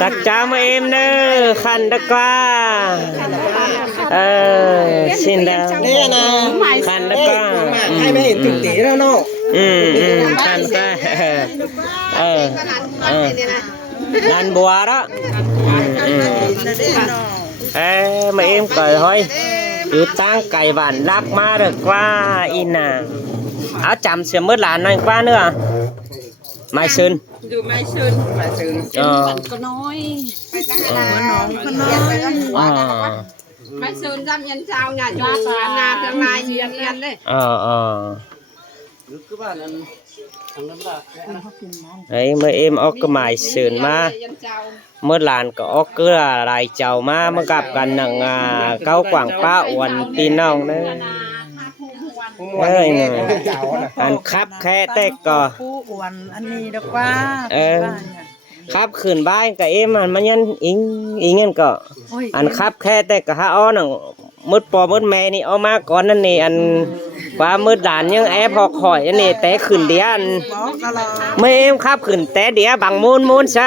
ตักจ้ามาเอ็มเนอขันตะกร้าสินดาเนี่ยนะขันตะกร้าให้ไม่เห็นจุดตีแล้วเนาะขันตะนันบัวđó mà em cười thôi cứ tăng cày bản lắc má được qua in à áo chầm sửa mất làn này qua nữa mai sơnอยู่ไม่ชื่นก็น้อยไปตั้งแต่น้องก็น้อยไม่ชื่นจำยันเจ้าเนี่ยอยู่นาจังไรเยียนเยียนเลยđấy mà em ốc cái mài sườn mà mới làn có ốc cứ là lại chào mà mới gặpกันnặng câu quảng bá uẩn pin nong đấy đấy anh khắp khe tết còอันนี้ดอกว่า khắp khẩn bay cả em mà nhân ý nhân cọ anh khắp khe tết cả hao nè mứt bò mứt mè này ô má conนั่นนี่อันว่ามืดด่านยังแอบหอกหอยนี่แต่ขึ้นเดียนไม่เอ็มครับขึ้นแต่เดียบังมูนซะ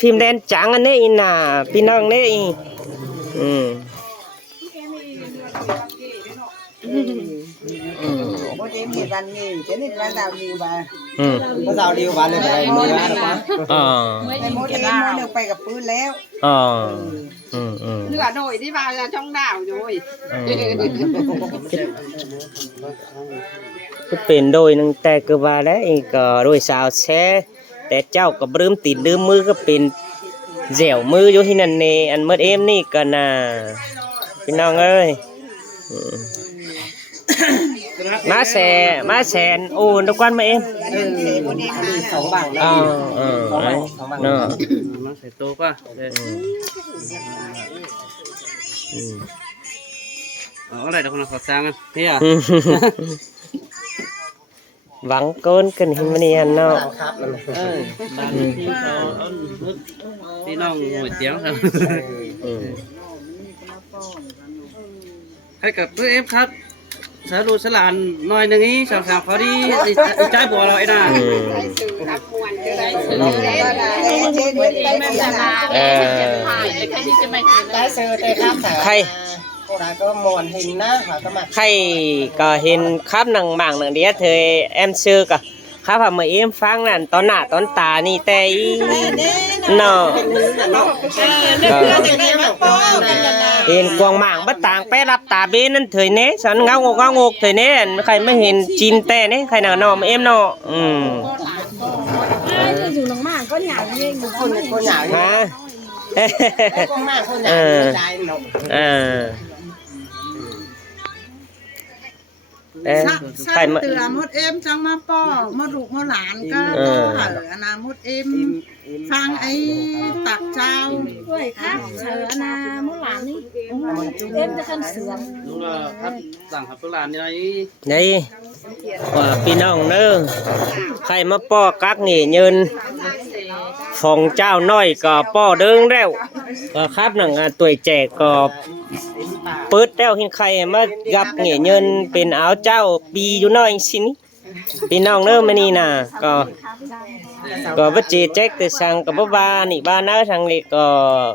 ฟิล์มแดนจังอันนี้น่ะพี่น้องนี่โอ้ยมีรันนี่เจนี่รันดาวดีบ่าภาษาเดียวกันเลยไปมือนะหรอปะไอ้โมเดลโมเดลไปกับปืนแล้วเนื้อโดยที่ว่าจะช่องดาวอยู่ก็เป็นโดยนึงแต่ก็ว่าแล้วก็โดยสาวแช่แต่เจ้าก็ลืมติดลืมมือก็เป็นแจวมืออยู่ที่นั่นนี่อันเมื่อเอ็มนี่กันน่ะพี่น้องเอ้ยมาแสนโอ้ทุกวันมาเอ็มสองบางนะสองบางมาใส่ตัวป่ะอะไรเดี๋ยวคนขอสร้างกันเฮียหวังเกินกันหิมะเนียนเนาะบ้านที่เขาที่น้องหัวเจียงครับให้กับเพื่อนเอฟครับสารูสลานหน่อยหนึ่งนี้สาวเขาดีใจบัวเราไอ้น่าใครก็มวนหินนะใครก็เห็นครับหนังบางหนังเดียเธอแอมซื้อก็ครับว่าเมื่อเอ็มฟังนั่นตอนหน้าตอนตานี่แต่เนาะเห็นกวางหมางบัดต่างไปรับตาเบนั่นเถยเน่ฉันเงางกเถยเน่ใครไม่เห็นจินแต่เน่ใครหนาเนาะเอ็มเนาะอยู่หลังมากก็หยาบเองคนหยาบฮะคนมากคนหยาบใจเนาะใครมาเตือนมดเอ็มจังมาป้อมาดุมาหลานก็เหรอนะมดเอ็มฟังไอ้ตักเจ้าด้วยครับเฉอนะมดหลานนี่เอ็มจะขันเสือรู้ว่าครับสั่งขับตัวหลานนี่ว่าพี่น้องเนอะใครมาป้อกักเงี้ยเงินฟองเจ้าน้อยก็ป้อเดิงแล้วก็ครับหนังตัวแจกก็เปิดแล้วเห็นใครมากับเงี้ยเงินเป็นเอาเจ้าปีอยู่น้อยสินี่พี่น้องเนอะมานี่น่ะก็บัจเจแจ็คแต่สั่งกับบ้านี่บ้านน้าทางเล็กก็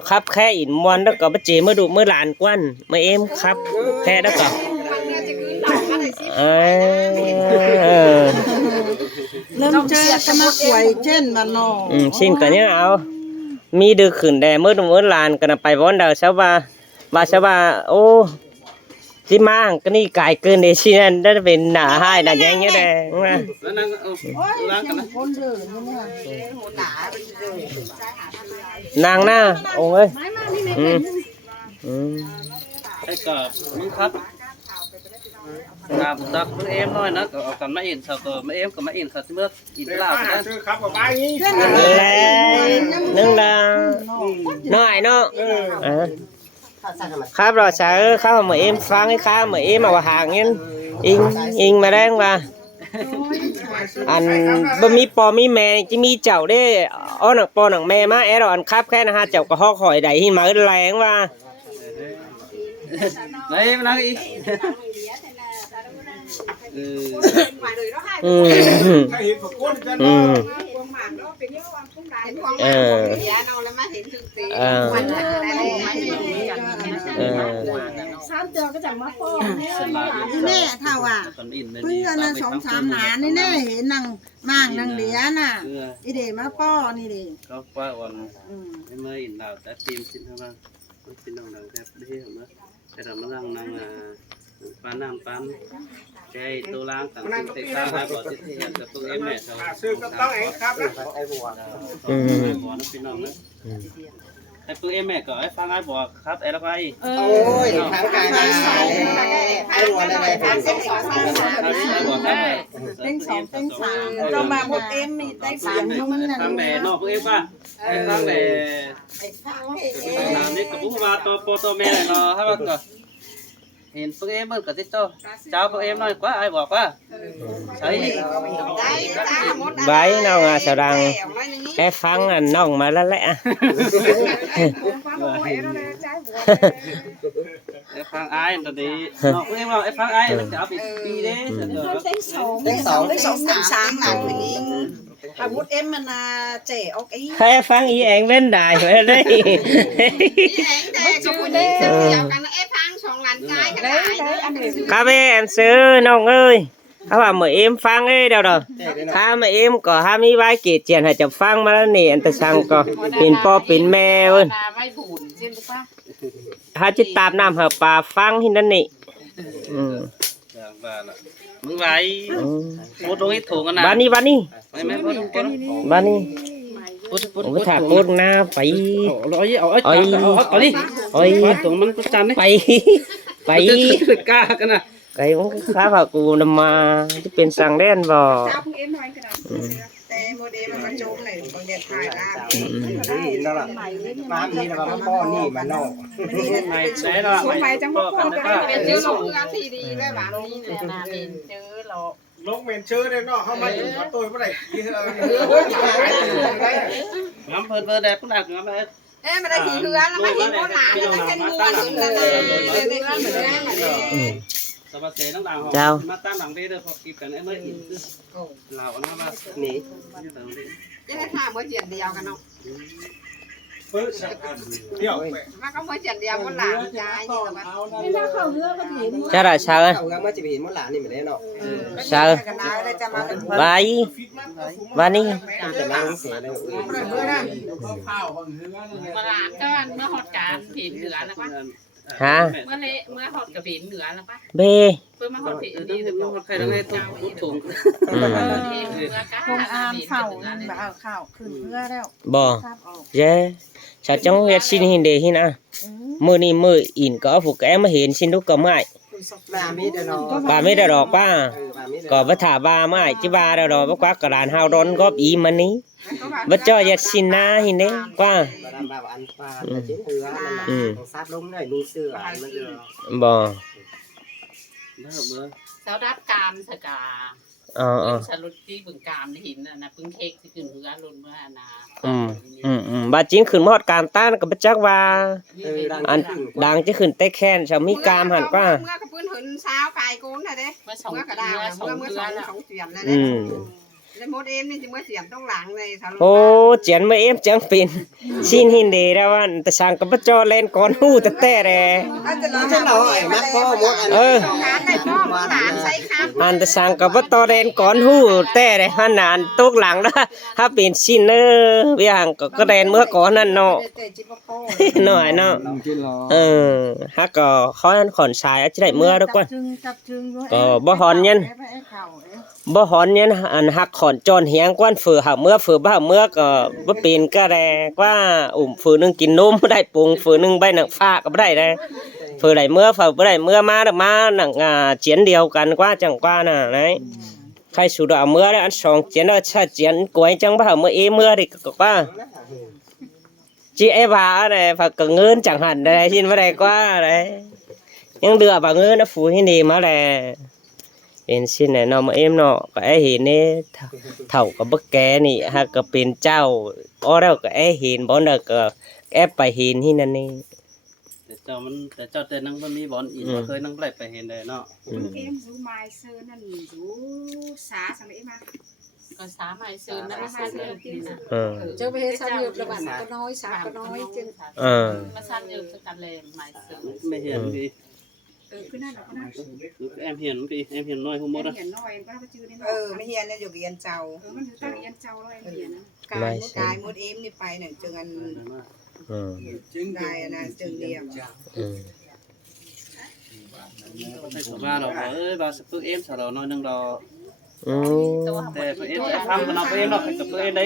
ครับแค่อินมวนแล้วก็บัจเจเมื่อดูเมื่อหลานกวนเมื่อเอ็มครับแค่แล้วก็เริ่มเจอจะมาป่วยเช่นบ้านนอกชินกันเนี่ยเอามีดื้อขืนแดเมื่อดูเมื่อหลานกันไปบ้านเดาชาวบ้าโอ้ที่มาก็นี่ไก่เกินเดชินันได้เป็นหน้าให้หน้าแย้งเยอะเลยนางหน้าโอ้ยไอ้กับมึงครับกับตักเพื่อนเอ็มน้อยนะก็เอากันมาอินสาวก็มาเอ็มกับมาอินเขาเมื่ออินเปล่านะครับกับบ้านนี้นึ่งละน้อยเนาะครับรอสาวข้าวเหมือนเอ็มฟังให้ข้าวเหมือนเอ็มมาห่างเงี้ยอิงมาแรงมาอันบ่มีปอมีแม่จะมีเจ้าได้อ้อหนักปอหนักแม่มาแอรอนครับแค่นะฮะเจ้าก็ฮอกหอยได้หิมะแรงว่าไหนมานั่งอี อืมอืมแน่ถ้าว่าเพื่อนน่ะ2-3 หนานี่แน่เห็นนางนางเหลียน่ะอีเดมาป้อนี่เด้ ก็ว่าวันไม่เมื่ออินดาวแต่ทีมสินเท่านั้นสินน้องดังแทบได้เหรอเมื่อแต่เรามานั่งนั่งปานน้ำปานใจตัวล้างต่างสิ่งเตะตาให้บอกที่เห็นกับตัวเอ็มแม่เราซื้อก็ต้องเองครับไอ้บัวบัวนั่นพี่น้องนะไอ้ตัวเอ็มแม่ก็ไอ้ฟังไอ้บัวครับไอ้ละไป โอ้ยทางการได้สายไอ้หัวได้ไงครับ เต็ง2เต็ง3เรามาหมดเอ็มนี่ได้3นู่นน่ะ ทางแม่นอกตัวเอ็มป่ะไอ้ทางแม่น้ำนี่กับผู้มาตัวแม่เลยเนาะให้มันก็เห็นตัวเอ็มมันก็ติดต่อเจ้าตัวเอ็มน้อยกว่าไอ้บอกว่าใช่ ใบน้องสาวดังแค่ฟังน้องมาแล้วแหละ ไอ้ฟังไอ้ตอนนี้นอกตัวเอ็มเราไอ้ฟังไอ้จะเอาไปปีเด้ เต็งสองเต็ง3หนักคนนี้ อาวุธเอ็มมันน่ะเจ๋ออกอี แค่ฟังอีแองเว้นได้ไว้เลย ครับemซื้อน้องเอ้ยถ้าว่ามื้อเอ็มฟังเอ้ยเดี๋ยวถ้ามื้อเอ็มก็ถ้ามีไว้เกตเจียนให้จะฟังมาแล้วนี่อันตะสังก็เป็นพ่อเป็นแม่เว้ยถ้าจะตามน้ำหาปลาฟังที่นั่นนี่อย่างบ้านละมึงไหวพูดตรงนี้ถูกกันนะ บ้านนี้ไม่พูด บ้านนี้ พูด ผมถ่ายพูดหน้าไปเอาดิตรงมันจันนี่ไปกล้ากันนะ ไก่มันข้าว่ากูนำมาจะเป็นสังแดนบ่ แต่โมเดลมันโจมเลยบางเดือนถ่ายได้ นี่นั่นแหละมามีแล้วมาป้อนี่มานอก ไม่ใช่หรอกไม่จังพ่อกันนะ เป็นชื่อลงเรือที่ดีด้วยบ้านนี้เนี่ยนะเป็นชื่อเรา ลงเมนชื่อได้เนาะเข้ามาอยู่กับตัวเมื่อไหร่ น้ำเพิ่นแดดพุ่งหนักน้ำเลย เอ๊ะไม่ได้ขี่เรือแล้วไม่เห็นคนหลานแล้วแค่งัวถึงแล้วนะเลยได้ขี่เรือมาเลย สวัสดีน้องดาวมาตามหลังเด้อพอกินกันไอ้เมื่ออินเราเอาหน้ามาหนี จะได้ท่าเมื่อเจียนเดียวกันเนาะ เดี๋ยว มันก็เมื่อเจียนเดียวคนหลานใจนี่แต่ว่า cha là sao ấy เอางั้นมาจะเห็นมันหลานนี่ไม่ได้เนาะ sao กันได้เลยจะมา vai vai đi แต่ล้างเสียเลย มาหลานก็เมื่อหอดการผีเหนือแล้วปะ hả เมื่อหอดกับผีเหนือแล้วปะ b เพื่อมาหอดผี นี่ นี่ เดี๋ยวใครต้องให้ทุกถุง คงอามเข่าแบบเอาเข่าขึ้นเพื่อแล้ว bò dê sao trong việc xin hình đề hi nè mưa đi mưa in có phục em mà hiện xin lúc cầm lại มามีเดี๋ยวเนาะ bà mới đã đọc ba มามี có bất thả ba mai chứ ba đã đọc bất quá cả đàn hao đón góp ý mà ní bất cho việc xin na hình đấy qua บาดำบาอันปลาแต่ชิ้นเนื้อมันซัดลงหน่อยนูเสือมันจะ bò เสาดัดกามสกาสรุปที่บึงกามที่หินนะพึ่งเค้กที่ขึ้นเรือลุนเมื่อนา bà chính khẩn mót cam tan có bất chắc và anh đang chứ khẩn tay khen sao mi cam hẳn quá เมื่อกระพื้นหินเช้าไก่โกนเลยเด้ เมื่อสอง เมื่อกระดาวเมื่อสองเสียมเลยในโมเดลนี่จะเมื่อเสียมต้องหลังเลยสรุป ô chén mà em chẳng pin xin hình đề ra bạn ta sang có bất cho lên con hu tè tè này จะหน่อยมัดพ่อมดอัน หลานในพ่อหลานใช้ครับ anh ta sang có bất to lên con hu tè này hắn anh tốt lặng đó ha pin xin nữa bây hàng có đèn mưa có nên nó nói nó ha có khó ăn khòn xài ở trên mưa đó con có bao hòn nhânบ่ฮอนเนี่ยอันหักขอนจอนเฮียงกวนฝือหาเมื่อฝือบ่หาเมื่อก็บ่เป็นก็ได้กว่าฝือนึงกินนมบ่ได้ปรุงฝือนึงใบหนังฟ้าก็บ่ได้ได้ฝือได้เมื่อฝือบ่ได้เมื่อมาดอกมาหนังเจียนเดียวกันกว่าจังกว่าน่ะไหนใครสุดเอาเมื่อได้อันสองเจียนชาเจียนกวยจังบ่หาเมื่อเมื่อดิก็ว่าจีไอ้บ่าได้ฝากก็เงินจังหันได้ชินบ่ได้กว่าได้ยังเดือบ่เงินนะฝูให้นี่มาแลเป็นสิ่งไหนเนาะมาเอ็มเนาะก็ไอ้เห็นนี่เท่ากับบักแกนี่ฮะก็เป็นเจ้าอ้อแล้วก็ไอ้เห็นบ่เนาะก็แอบไปเห็นที่นั่นนี่ จ จ้ามันแต่เจ้าแต่นั่งมันมีบอลอีกเคยนั่งไปเห็นเลยเนาะ เอ็มรู้ไม้เซิร์นั่นรู้สาสังเอ็มมา ก็สาไม้ซื้อนั่นมาซื้อกินน่ะ เจ้าไปเฮ็ดซ้ำอยู่ระบาดก็น้อยสาก็น้อยจึง มาสั่นอยู่กันเลยไม้ซื้อ ไม่เห็นพี่ คือนั่นก็นั่น แอมเห็นพี่แอมเห็นน้อยหัวมดอ่ะ เห็นน้อยก็จื้อได้ ไม่เฮียนเนี่ยอยู่เรียนเจ้า มันอยู่ตั้งเอ็นเจ้าแล้วเอ็นเดียนะ กายมดเอ็มนี่ไปเนี่ยจึงอันได้นะจึงเรียม ว่าเราว่าสเปอร์เอ็มสาวเราน้อยนึงเราแต่เอ็มฟังกันเอาเอ็มเรากับเอ็มได้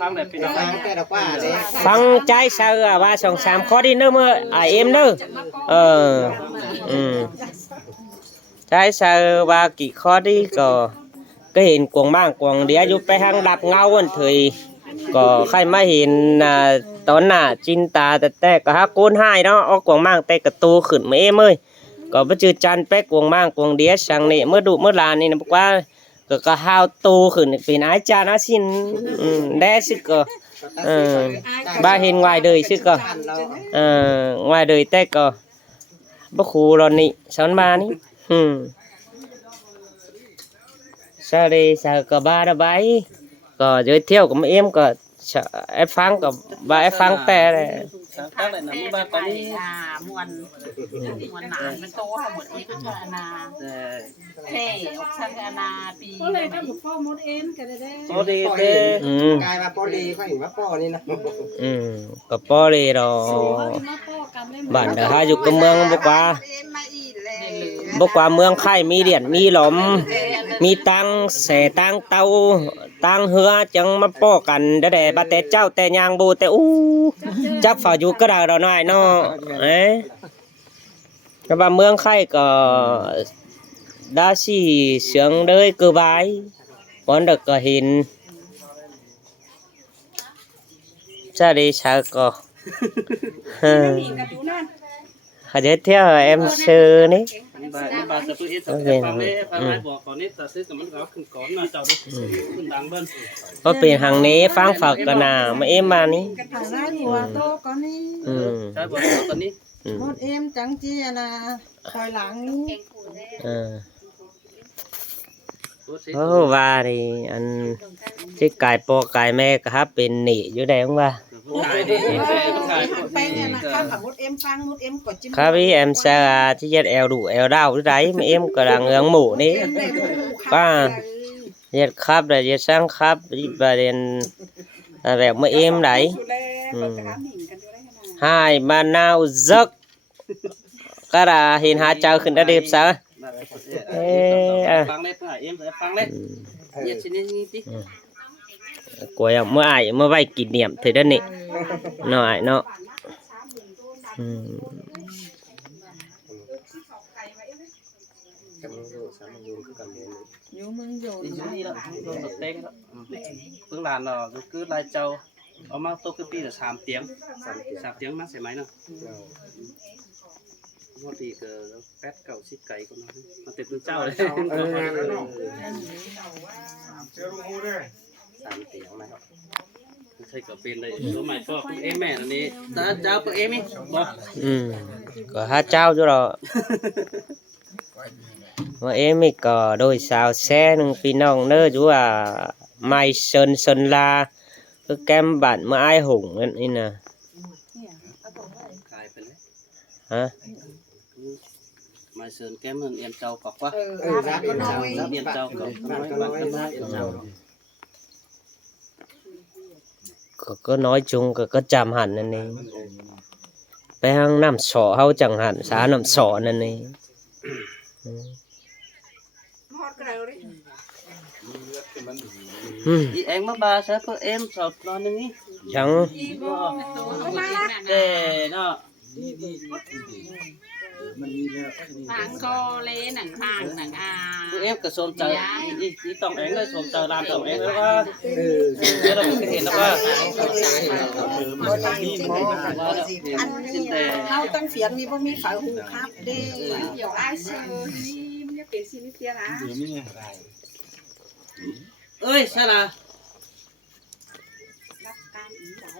ฟังแต่เป็นอะไร แต่ดอกว่าเลย ฟังใจเสือว่า2-3ข้อดีเด้อมื้อเอ็มเด้อใจเสือว่ากี่ข้อดีก็เห็นกวงบ้างกวงเดียวอยู่ไปทางดับเงาอันเถยก็ใครมาเห็นตอนหน้าจินตาแต่ก็ฮักโกนให้เนาะออกกวงบ้างแต่กระตูขึ้นมาเอ็มเอ้ยก็บ่จือจันแป๊กกวงบ้างกวงเดียวสังนี่เมื่อดุเมื่อลานนี่นะบอกว่าก็หาวตูขึ้นเป็นอาจารย์อาศินแดสิก็บ่เห็นง่ายเลยสิก็ง่ายเลยแต่ก็บ่ครูรอนนี่สอนมานี่ซาเลยซาก็บ้าระบายก็giới thiệu của emก็emฟังก็บ่emฟังแต่เลย ตั้งแต่นั้นว่าตอนนี้ มวนหนานมันโตหมดนี้ก็ชนะเท่อกชันนาปี ก็เลยต้องบุกพ่อมดเอ็มกันได้ โอ้ดีเด้ กายมาปอลีเขาเห็นว่าปอนี่นะ ก็พอเลยดอกบ้านเด้อหาอยู่กับเมืองบ่กว่าเมืองไข่มีเหรียญมีหลอมมีตังแสตังเตาตังเหือจังมาป้อกันแต่บัดแต่เจ้าแต่ยางโบแต่จักฝ่าอยู่ก็ได้เราหน่อยเนาะแต่ว่าเมืองไข่ก็ได้สิเสียงเลยคือบายวันเด็กก็เห็นจะได้ชักก็giới thiệu em sư ní บาสเปอร์เอ็มฟังเลยฟังบอกตอนนี้แต่ซื้อกับมันก็ขึ้นก่อนนะเจ้าขึ้นดังเบิ้ล có tiền hàng ní phán phật cái nào mà em mà ní ทางร้านหัวโตก็นี่ ใช่บอกตอนนี้ มดเอ็มจังจีนะคอยหลัง và thì anh chứ cài po cài me cá bên nỉ dưới đây không ba ไปเนี่ยนะครับมดเอ็มฟังมดเอ็มกดจิ้ม cá với em sao chứ chết eo đủ eo đau dưới đấy mà em còn đang ngưỡng mủ ní ba chết khắp rồi chết sang khắp và đến vẹo mà em đấy hai mà nào giấc cái là hiện hạ chào khẩn đã đẹp sao ฟังเลยเพื่อเอ็มฟังเลยเย็ดชิ้นนี้ดิ của mới ai mới vay kỷ niệm thời đó nè nó ai nó อยู่เมืองโยน อีกนี่ละโดนเต็งแล้วเพิ่งลานเราคือลายเจ้าเอามาโตขึ้นปีละ3 tiếng 3 tiếngมาใช่ไหมเนาะพอดีก็แป๊ดเก่าชิดไก่ก็มาเต็มเจ้าเลย เจอลุงฮูด้วย 3 tiếngนะครับ ใช่ก็เป็นเลยสมัยพ่อคุณเอ็มแม่อันนี้ตาเจ้าเปิดเอ็มนี่บอก có hát trao cho rồi mà em ấy có đôi sao xe nâng phi nong nữa chú mai sơn sơn la cái kem bản mà ai hùng ấy nè ขายไปเลย hả มาเชิญแก้มเอ็มเจ้ากอกว่า รับก็น้อย เอ็มเจ้ากอกน้อยบ้านก็น้อยเอ็มเจ้า có nói chung có chạm hẳn này nè bé hăng nằm sọ hao chẳng hẳn xá nằm sọ này nè อีเอ็งมาบาใช่เพื่อเอ็มสอบนอนนึงนี่ chẳng เด้เนาะ ทางก็เล่หนังทางหนังอา เพื่อเอ็มก็สมใจอีต้องเอ็งเลยสมใจรามต้องเอ็งแล้วว่าเดี๋ยวเราไม่เห็นแล้วว่า อันนี้เขาตั้งเสียงนี่ว่ามีฝาหูครับเด้ เดี๋ยวไอ้เซอร์นี่มันจะเป็นซีนิเตียนะ เอ้ยใช่ละ รับการอีกแล้ว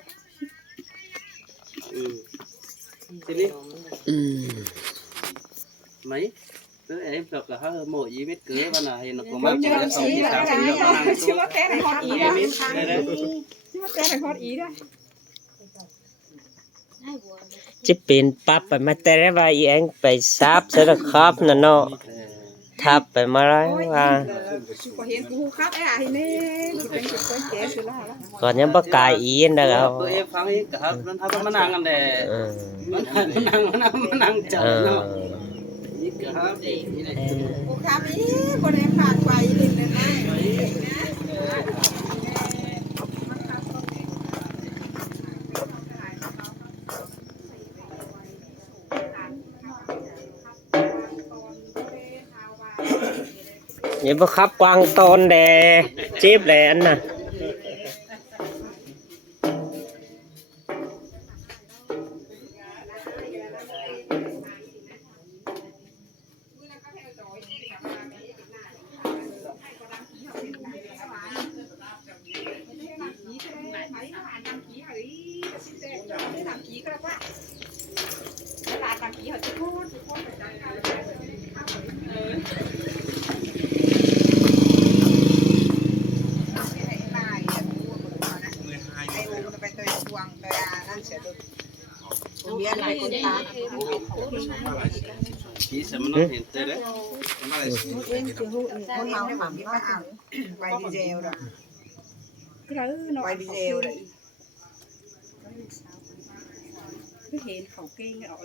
เ ทีนี้ Ừ. mấy cứ em đọc là hơi mộ gì biết cưới và là hiện nó có mang cái sòng gì sao thì nó mang chưa có té này hot ý đó đây đây chưa có té này hot ý đó จะเป็นปั๊บไปมาแต่ว่าอีเองไปซับซะครับนั่นเนาะทับไปมาไรว่า có hiện của khác ấy à thì nên thìเป็นคนคนแก่คือละละ ก่อนยังบ่กายอีนนะครับ tụi em phá hết cả nó thắp nó nàng ăn để nó nàng chờ nó ít cả hết กูทำอีบ่ได้ฝากไปลินเลยนะ อย่าบ่ขับกวางตอนแดจีบแหลนน่ะchỉ sợ nó hiện tới đấy คนเอาหม่ำมาเอาไปดีเซลน่ะ cái đó nó ไปดีเซลน่ะ cái hiện khẩu kinh ở